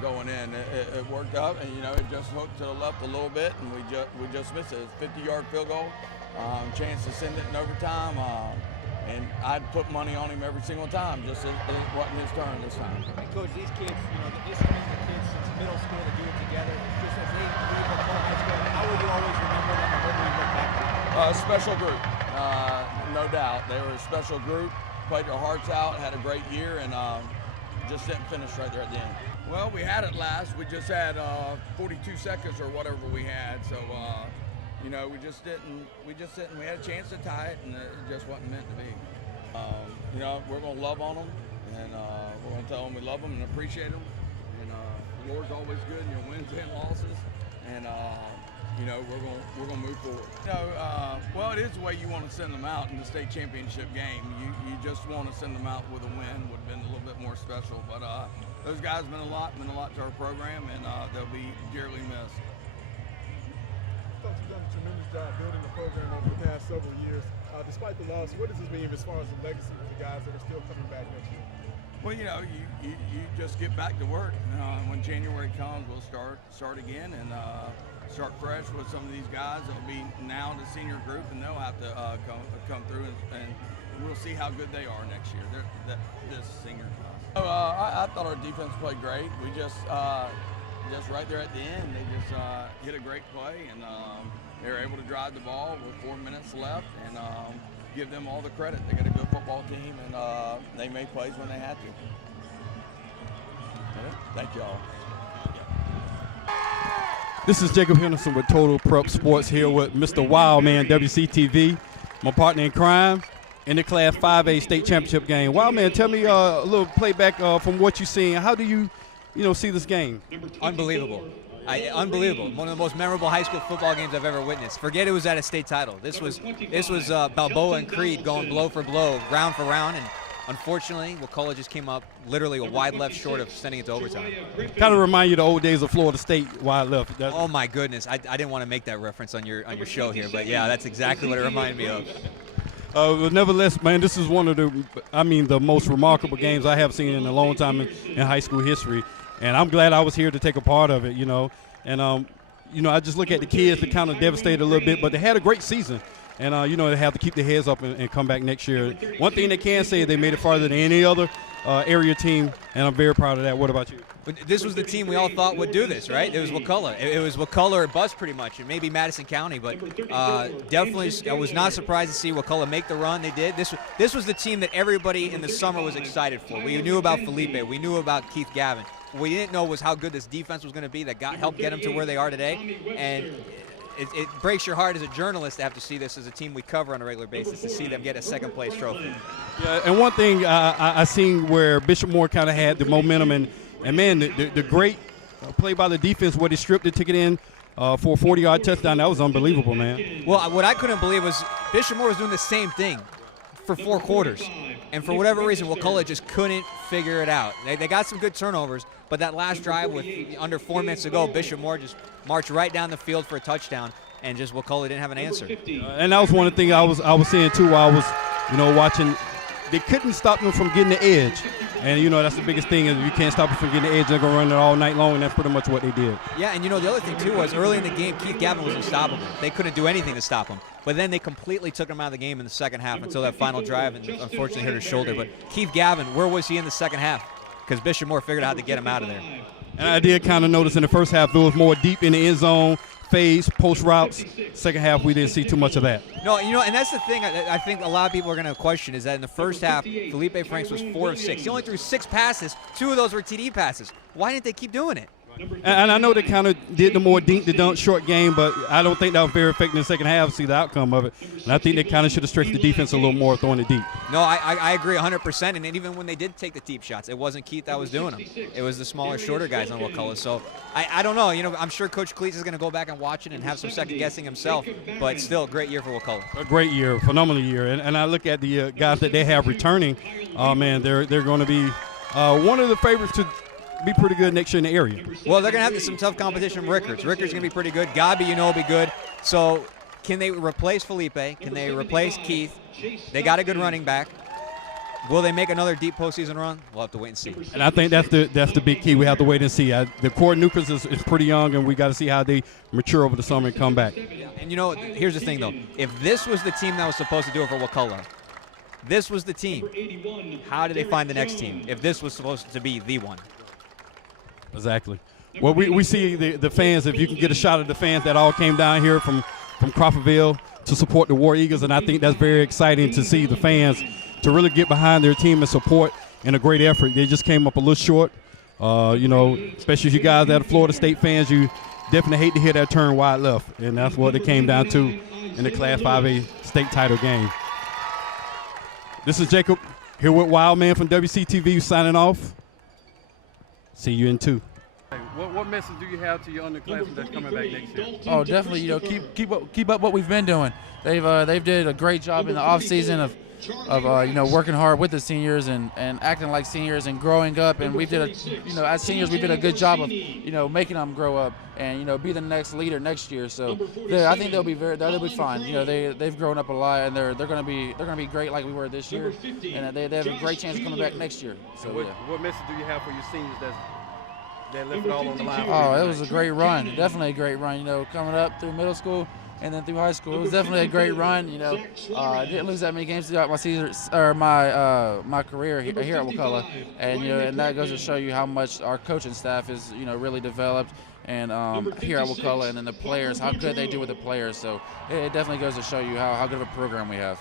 Going in, it worked out, and it just hooked to the left a little bit, and we just missed it. It's a 50-yard field goal, chance to send it in overtime, and I'd put money on him every single time. Just it wasn't his turn this time. And Coach, these kids, this is the kids since middle school to do it together. Just as they leave the high school, how will you always remember them, and what do you look back to? Special group, no doubt. They were a special group, played their hearts out, had a great year, and just didn't finish right there at the end. Well, we had it last. We just had 42 seconds or whatever we had. So, we just didn't. We had a chance to tie it, and it just wasn't meant to be. We're going to love on them, and we're going to tell them we love them and appreciate them. And the Lord's always good in your wins and losses. And we're going to move forward. Well, it is the way you want to send them out in the state championship game. You just want to send them out with a win. Would have been a little bit more special, but those guys meant a lot to our program, and they'll be dearly missed. Coach, you've done a tremendous job building the program over the past several years. Despite the loss, what does this mean as far as the legacy of the guys that are still coming back next year? Well, you just get back to work. When January comes, we'll start again and start fresh with some of these guys. It'll be now the senior group, and they'll have to come through, and we'll see how good they are next year. This senior class. I thought our defense played great. We just right there at the end, they just hit a great play, and they were able to drive the ball with 4 minutes left, and give them all the credit. They got a good football team, and they made plays when they had to. Thank you all. This is Jacob Henderson with Total Prep Sports here with Mr. Wildman WCTV, my partner in crime in the Class 5A state championship game. Wildman, tell me a little playback from what you're seeing. How do you see this game? Unbelievable. Unbelievable. One of the most memorable high school football games I've ever witnessed. Forget it was at a state title. This was Balboa and Creed going blow for blow, round for round, and unfortunately, Wakulla just came up literally a wide left short of sending it to overtime. Kind of remind you of the old days of Florida State wide left. Oh my goodness, I didn't want to make that reference on your show here, but yeah, that's exactly what it reminded me of. But nevertheless, man, this is one of the most remarkable games I have seen in a long time in high school history. And I'm glad I was here to take a part of it, And, I just look at the kids, they're kind of devastated a little bit, but they had a great season. And, they have to keep their heads up and come back next year. One thing they can say is they made it farther than any other area team, and I'm very proud of that. What about you? This was the team we all thought would do this, right? It was Wakulla. It was Wakulla or bust pretty much, and maybe Madison County, but definitely I was not surprised to see Wakulla make the run they did. This was the team that everybody in the summer was excited for. We knew about Felipe. We knew about Keith Gavin. What we didn't know was how good this defense was going to be that helped get them to where they are today. And it breaks your heart as a journalist to have to see this as a team we cover on a regular basis, to see them get a second-place trophy. Yeah, and one thing I seen where Bishop Moore kind of had the momentum, and man, the great play by the defense where they stripped it, took it in for a 40-yard touchdown. That was unbelievable, man. Well, what I couldn't believe was Bishop Moore was doing the same thing for 4 quarters. And for whatever reason, Wakulla just couldn't figure it out. They got some good turnovers, but that last drive with under 4 minutes to go, Bishop Moore just marched right down the field for a touchdown, and just Wakulla didn't have an answer. And that was one of the things I was seeing too while I was, watching. They couldn't stop them from getting the edge. And, that's the biggest thing is you can't stop them from getting the edge. They're going to run it all night long, and that's pretty much what they did. Yeah, and, the other thing, too, was early in the game, Keith Gavin was unstoppable. They couldn't do anything to stop him. But then they completely took him out of the game in the second half until that final drive and unfortunately hit his shoulder. But Keith Gavin, where was he in the second half? Because Bishop Moore figured out how to get him out of there. And I did kind of notice in the first half it was more deep in the end zone, fades, post routes. Second half, we didn't see too much of that. No, and that's the thing I think a lot of people are going to question is that in the first half, Felipe Franks was 4 of 6. He only threw 6 passes. 2 of those were TD passes. Why didn't they keep doing it? And I know they kind of did the more dink to dunk short game, but I don't think that was very effective in the second half to see the outcome of it. And I think they kind of should have stretched the defense a little more throwing it deep. No, I agree 100%. And even when they did take the deep shots, it wasn't Keith that was doing them. It was the smaller, shorter guys on Wakulla. So I don't know. I'm sure Coach Cleats is going to go back and watch it and have some second guessing himself. But still, a great year for Wakulla. A great year, phenomenal year. And I look at the guys that they have returning. Oh man, they're going to be one of the favorites to be pretty good next year in the area. Well, they're going to have some tough competition from Rickards. Rickards going to be pretty good. Gabi, will be good. So can they replace Felipe? Can they replace Keith? They got a good running back. Will they make another deep postseason run? We'll have to wait and see. And I think that's the big key. We have to wait and see. The core nucleus is pretty young, and we got to see how they mature over the summer and come back. And here's the thing though: if this was the team that was supposed to do it for Wakulla, this was the team. How did they find the next team if this was supposed to be the one? Exactly. Well, we see the fans. If you can get a shot of the fans that all came down here from Crawfordville to support the War Eagles, and I think that's very exciting to see the fans to really get behind their team and support in a great effort. They just came up a little short. Especially you guys that are Florida State fans, you definitely hate to hear that turn wide left, and that's what it came down to in the Class 5A state title game. This is Jacob here with Wildman from WCTV signing off. See you in 2. What message do you have to your underclassmen that's coming back next year? Oh, definitely. Keep up what we've been doing. They've did a great job in the off season of working hard with the seniors and acting like seniors and growing up. And as seniors, we did a good job of making them grow up and be the next leader next year. So I think they'll be fine. They've grown up a lot, and they're gonna be great like we were this year, and they have a great chance of coming back next year. So what message do you have for your seniors that left it all on the line? Oh, it was a great run. Definitely a great run. Coming up through middle school and then through high school, it was definitely a great run. I didn't lose that many games throughout my season or my career here at Wakulla, and that goes to show you how much our coaching staff is really developed. And here at Wakulla, and then the players, how good they do with the players. So it definitely goes to show you how good of a program we have.